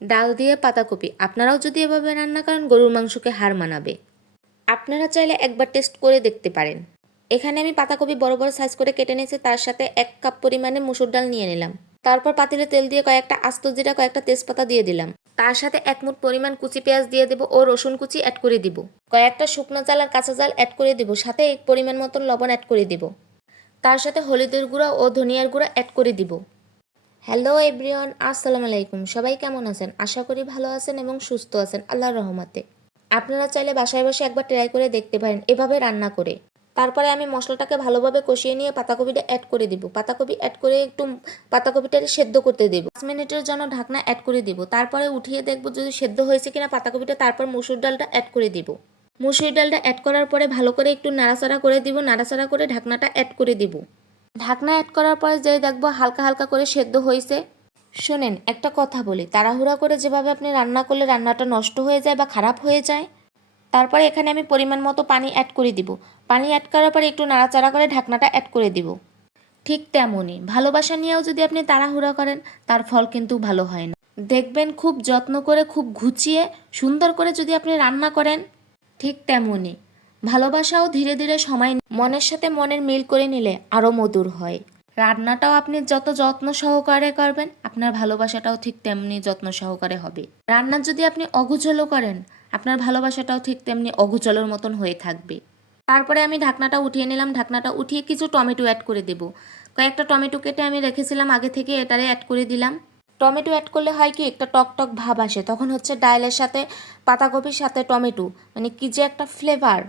ডাল দিয়ে পাতাকপি আপনারাও যদি এভাবে রান্না করেন গরুর মাংসকে হার মানাবে। আপনারা চাইলে একবার টেস্ট করে দেখতে পারেন। এখানে আমি পাতাকপি বড় বড় সাইজ করে কেটে নিয়েছি, তার সাথে 1 কাপ পরিমাণে মুসুর ডাল নিয়ে নিলাম। তারপর পাতিলে তেল দিয়ে কয়েকটা আস্ত জিরা, কয়েকটা তেজপাতা দিয়ে দিলাম। তার সাথে 1 মুঠ পরিমাণ কুচি পেঁয়াজ দিয়ে দেবো ও রসুন কুচি অ্যাড করে দিব। কয়েকটা শুকনো চাল আর কাঁচা চাল অ্যাড করে দিব, সাথে এক পরিমাণ মতন লবণ অ্যাড করে দিব। তার সাথে হলুদের গুঁড়া ও ধনিয়ার গুঁড়া অ্যাড করে দিব। হ্যালো এভরিওয়ান, আসসালামু আলাইকুম। সবাই কেমন আছেন? আশা করি ভালো আছেন এবং সুস্থ আছেন আল্লাহর রহমতে। আপনারা চাইলে বাসায় বসে একবার ট্রাই করে দেখতে পারেন এভাবে রান্না করে। তারপরে আমি মশলাটাকে ভালোভাবে কষিয়ে নিয়ে পাতাকপিটা অ্যাড করে দিব। পাতাকপি অ্যাড করে একটু পাতাকপিটা সেদ্ধ করতে দেব। 5 মিনিটের জন্য ঢাকনা অ্যাড করে দিব। তারপরে উঠিয়ে দেখব যদি সেদ্ধ হয়েছে কিনা পাতাকপিটা। তারপর মসুর ডালটা অ্যাড করে দিব। মসুর ডালটা অ্যাড করার পরে ভালো করে একটু নাড়াচাড়া করে দিব। নাড়াচাড়া করে ঢাকনাটা অ্যাড করে দিব। ঢাকনা অ্যাড করার পরে যেই দেখবো হালকা হালকা করে সেদ্ধ হয়েছে। শোনেন, একটা কথা বলি, তাড়াহুড়া করে যেভাবে আপনি রান্না করলে রান্নাটা নষ্ট হয়ে যায় বা খারাপ হয়ে যায়। তারপরে এখানে আমি পরিমাণ মতো পানি অ্যাড করে দিব। পানি অ্যাড করার পরে একটু নাড়াচাড়া করে ঢাকনাটা অ্যাড করে দিব। ঠিক তেমনই ভালোবাসা নিয়েও যদি আপনি তাড়াহুড়া করেন তার ফল কিন্তু ভালো হয় না। দেখবেন খুব যত্ন করে, খুব গুছিয়ে, সুন্দর করে যদি আপনি রান্না করেন, ঠিক তেমনই ভালোবাসাও ধীরে ধীরে সময় মনের সাথে মনের মিল করে নিলে আরও মধুর হয়। রান্নাটাও আপনি যত যত্ন সহকারে করবেন আপনার ভালোবাসাটাও ঠিক তেমনি যত্ন সহকারে হবে। রান্না যদি আপনি অগোছালো করেন আপনার ভালোবাসাটাও ঠিক তেমনি অগোছালোর মতন হয়ে থাকবে। তারপরে আমি ঢাকনাটা উঠিয়ে নিলাম। ঢাকনাটা উঠিয়ে কিছু টমেটো অ্যাড করে দেব। কয়েকটা টমেটো কেটে আমি রেখেছিলাম আগে থেকে, এটারে অ্যাড করে দিলাম। টমেটো অ্যাড করলে হয় কি একটা টক টক ভাব আসে, তখন হচ্ছে ডালের সাথে পাতাকপির সাথে টমেটো মানে কি যে একটা ফ্লেভার।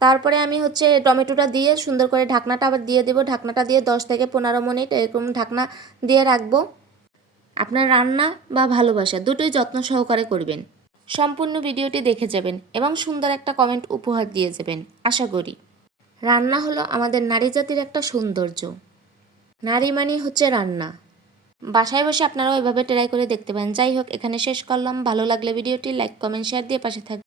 তারপরে আমি হচ্ছে টমেটোটা দিয়ে সুন্দর করে ঢাকনাটা আবার দিয়ে দেবো। ঢাকনাটা দিয়ে 10 থেকে 15 মিনিট এরকম ঢাকনা দিয়ে রাখবো। আপনার রান্না বা ভালোবাসা দুটোই যত্ন সহকারে করবেন। সম্পূর্ণ ভিডিওটি দেখে যাবেন এবং সুন্দর একটা কমেন্ট উপহার দিয়ে যাবেন আশা করি। রান্না হলো আমাদের নারী জাতির একটা সৌন্দর্য। নারী মানে হচ্ছে রান্না। বাসায় বসে আপনারাও এভাবে ট্রাই করে দেখতে পারেন। যাই হোক, এখানে শেষ করলাম। ভালো লাগলে ভিডিওটি লাইক, কমেন্ট, শেয়ার দিয়ে পাশে থাকবেন।